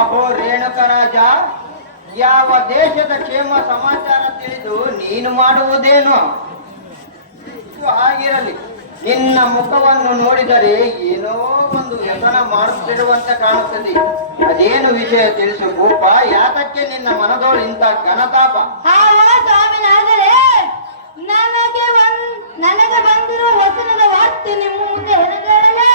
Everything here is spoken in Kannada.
ಅಹೋ ರೇಣುಕರಾಜ, ಯಾವ ದೇಶದ ಕ್ಷೇಮ ಸಮಾಚಾರ ತಿಳಿದು ನೀನು ಮಾಡುವುದೇನು? ಆಗಿರಲಿ, ನಿನ್ನ ಮುಖವನ್ನು ನೋಡಿದರೆ ಏನೋ ಒಂದು ವ್ಯಸನ ಮಾಡುತ್ತಿರುವಂತೆ ಕಾಣುತ್ತದೆ. ಅದೇನು ವಿಷಯ ತಿಳಿಸು ಭೂಪ, ಯಾತಕ್ಕೆ ನಿನ್ನ ಮನದೋಳು ಇಂಥ ಘನತಾಪ? ಸ್ವಾಮಿನಾದರೆ ನನಗೆ ಬಂದಿರುವ ವಚನದ ವಾರ್ತೆ ನಿಮ್ಮ ಮುಂದೆ ಹೇಳಲೇ